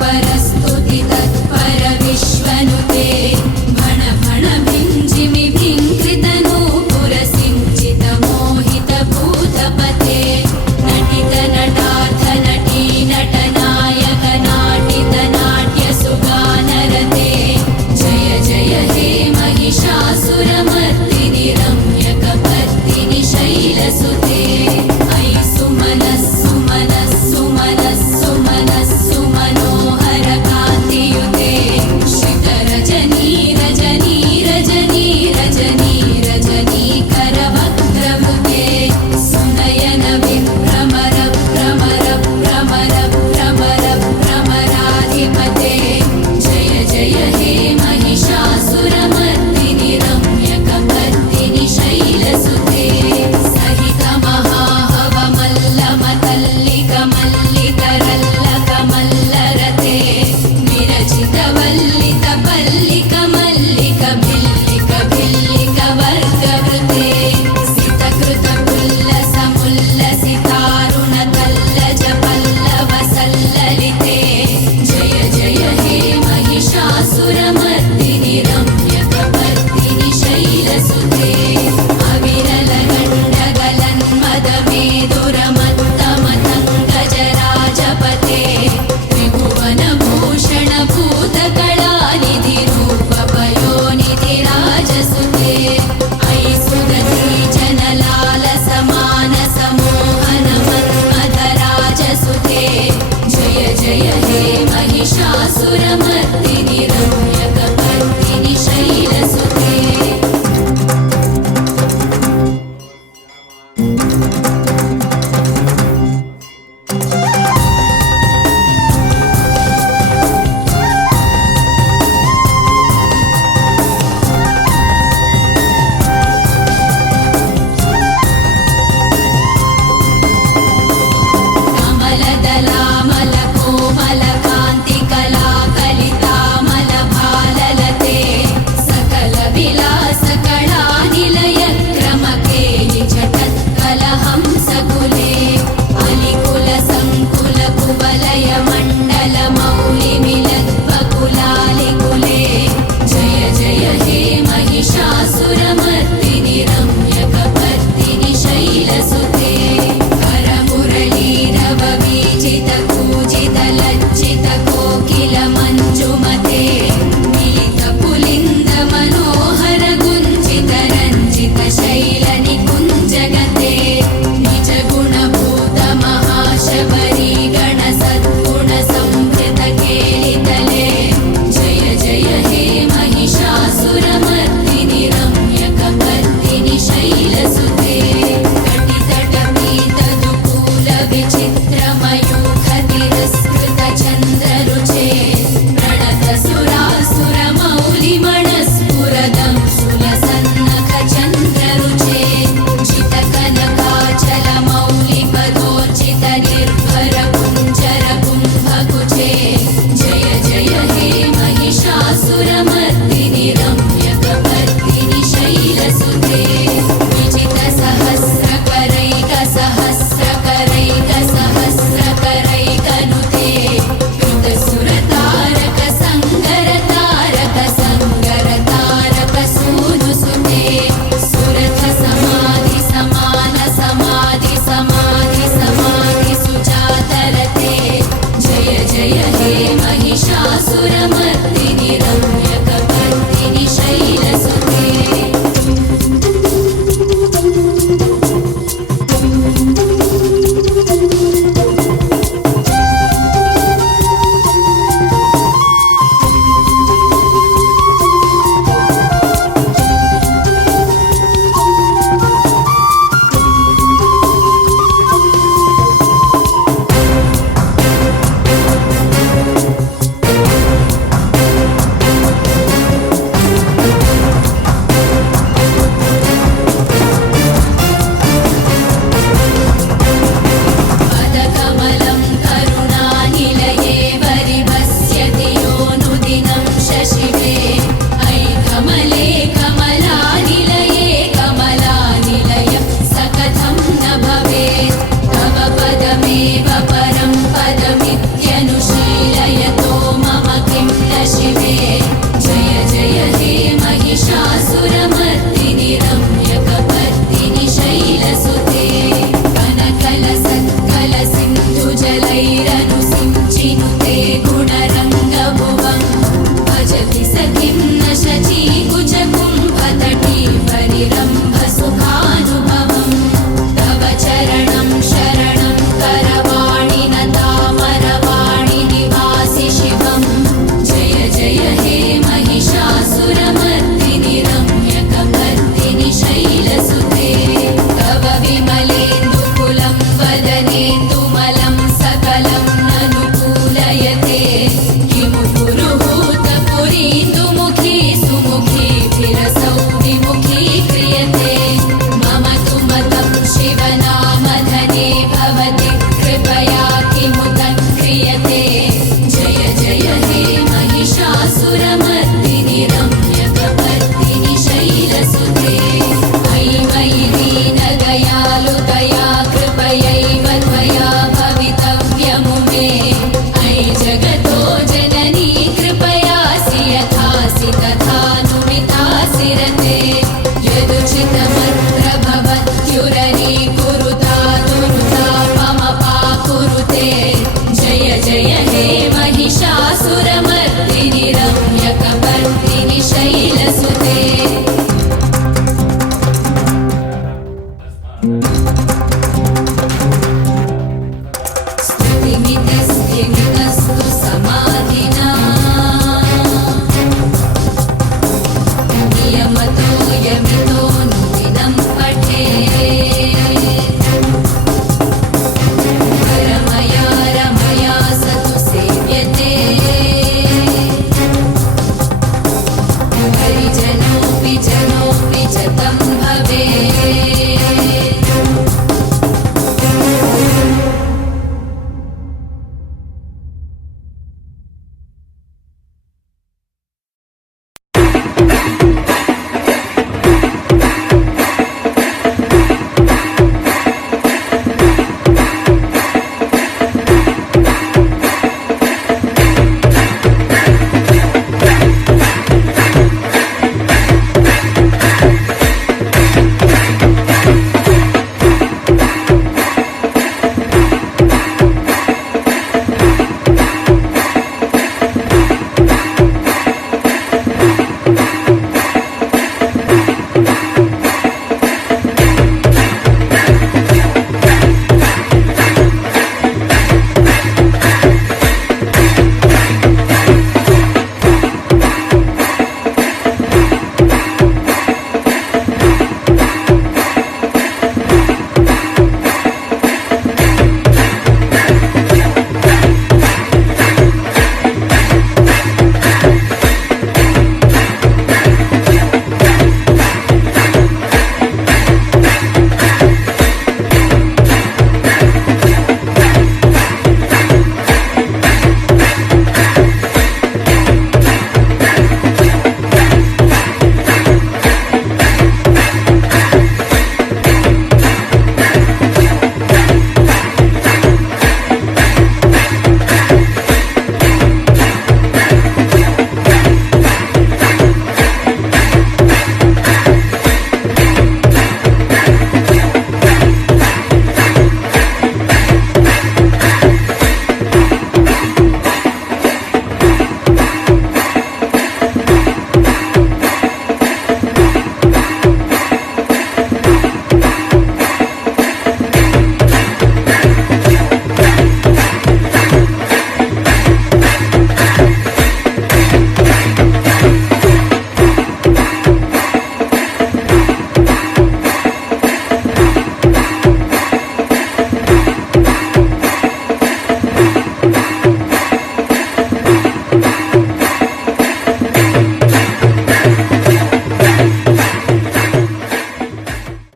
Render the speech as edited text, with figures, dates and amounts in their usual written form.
परस्तुति तत्पर विश्वनुते भण भण भिञ्जिमि भिङ्कृत नूपुर सिञ्चित मोहित भूतपते नटित नटार्थ नटी नटनायक नाटित नाट्य सुगानरते जय जय हे महिषासुरमर्दिनि रम्यकपर्दिनि शैलसुते अयि सुमनस्सु मनस्सु मनस्सु मनस्सु मनोहर कान्तियुते श्रितरजनी रजनी रजनी रजनी रजनीकरवक्त्रवृते सुनयन विभ्रमर भ्रमर भ्रमर भ्रमर भ्रमराधिपते जय जय हे महिषासुरमर्दिनि रम्यकपर्दिनि शैलसुते सहित महाहवमल्लमतल्लिक मल्लिकरल्लक मल्लरते विरचित वल्लित पल्लिक मल्लिक भिल्लिक भिल्लिक वर्गवृते सितकृत पुल्लस मुल्लसितारुण तल्लज पल्लव सल्ललिते जय जय हे महिषासुरमर्दिनि रम्यकपर्दिनि शैलसुते अविरल गण्डगलन्मदमेदुरमत्तमतङ्गजराजपते त्रिभुवनभूषण भूतकलानिधि रूपपयोनिधि राजसुते अयि सुदती जनलालस मानस मोहन मन्मथराजसुते जय जय हे महिषासुरमर्दिनि रम्यकपर्दिनि शैलसुते कमलदलामल कोमल कान्ति कला कलितामल भाललते सकल विलास कला निलय क्रमकेलि झटत्कलहंस कुले अलिकुल संकुल कुवलय मण्डल मौलि मिलद्वकुलालिकुले जय जय हे महिषासुरमर्दिनि रम्यकपर्दिनि शैलसुते करमुरलीरव वीजित कूजित लज्जित कोकिल मञ्जुमते मिलित पुलिन्द मनोहर गुञ्जित रञ्जित शैल निकुञ्जगते निज गुणभूत महाशबरी गण सद्गुण संवृत केलितले जय जय हे महिषासुरमर्दिनि रम्यकपर्दिनि शैलसुते कटितटपीत दुकूल विचित्र मयूख तिरस्कृत चन्द्ररुचे प्रणत सुरासुर मौलि मणस्फुरदं सुलसन्नख चन्द्ररुचे जित कनकाचल मौलि पदोर्चित निर्भर कुञ्जर कुम्भकुचे जय जय हे महिषासुरमर्दिनि रम्यकपर्दिनि शैलसुते विजित सहस्रकरैक सहस्रकरैक सहस्रकरैकनुते कृतसुरतारक संगर तारक संगर तारक सूनुसुते सुरथ समाधि समान समाधि समाधि समाधि सुजातरते जय जय हे महिषासुरमर्दिनि रम्यकपर्दिनि शैलसुते सुरम